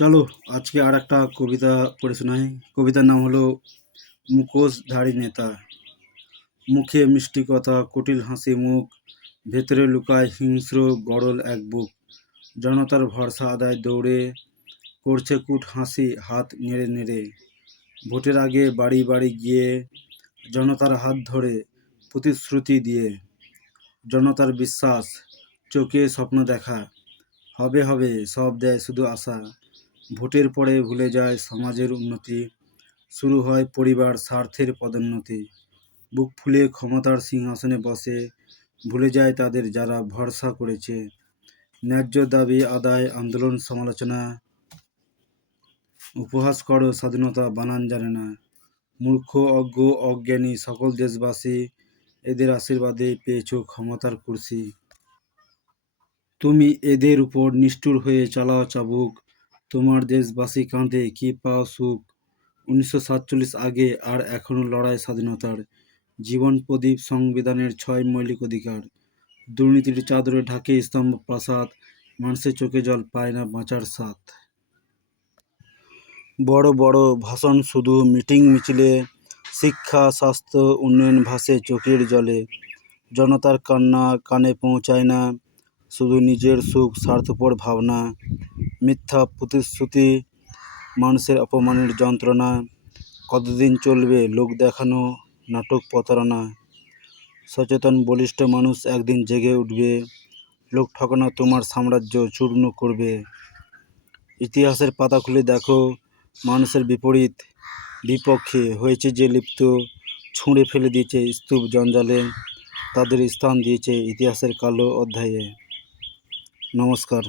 চলো আজকে আর একটা কবিতা পড়ে শোনাই। কবিতার নাম হলো মুখোশধারী নেতা। মুখে মিষ্টি কথা, কুটিল হাসি মুখ, ভেতরে লুকায় হিংস্র গরল এক বুক। জনতার ভরসা আদায় দৌড়ে, করছে কুট হাসি হাত নেড়ে নেড়ে। ভোটের আগে বাড়ি বাড়ি গিয়ে, জনতার হাত ধরে প্রতিশ্রুতি দিয়ে। জনতার বিশ্বাস, চোখে স্বপ্ন দেখা, হবে হবে সব দেয় শুধু আশা। ভোটের পরে ভুলে যায় সমাজের উন্নতি, শুরু হয় পরিবার স্বার্থের পদোন্নতি। বুক ফুলে ক্ষমতার সিংহাসনে বসে, ভুলে যায় তাদের যারা ভরসা করেছে। ন্যায্য দাবি আদায়, আন্দোলন সমালোচনা, উপহাস করো স্বাধীনতা বানান জানে না। মূর্খ অজ্ঞ অজ্ঞানী সকল দেশবাসী, এদের আশীর্বাদে পেয়েছ ক্ষমতার কুর্সি। তুমি এদের উপর নিষ্ঠুর হয়ে চালাও চাবুক, তোমার দেশবাসী কাঁধে কি পাও সুখ। 1947 আগে আর এখনো লড়াই স্বাধীনতার, জীবন প্রদীপ সংবিধানের 6 মৌলিক অধিকার। দুর্নীতির চাদরে ঢাকে স্তম্ভ প্রাসাদ, মানুষের চোখে জল পায় না বাঁচার স্বাদ। বড় বড় ভাষণ শুধু মিটিং মিছিলে, শিক্ষা স্বাস্থ্য উন্নয়ন ভাসে চোখের জলে। জনতার কান্না কানে পৌঁছায় না, শুধু নিজের সুখ স্বার্থপর ভাবনা। মিথ্যা প্রতিশ্রুতি, মানুষের অপমানের যন্ত্রণা। কতদিন চলবে লোক দেখানো নাটক প্রতারণা। সচেতন বলিষ্ঠ মানুষ একদিন জেগে উঠবে, লোক ঠকানো তোমার সাম্রাজ্য চূর্ণ করবে। ইতিহাসের পাতা খুলে দেখো, মানুষের বিপরীত বিপক্ষে হয়েছে যে লিপ্ত, ছুঁড়ে ফেলে দিয়েছে স্তূপ জঞ্জালে, তাদের স্থান দিয়েছে ইতিহাসের কালো অধ্যায়ে। নমস্কার।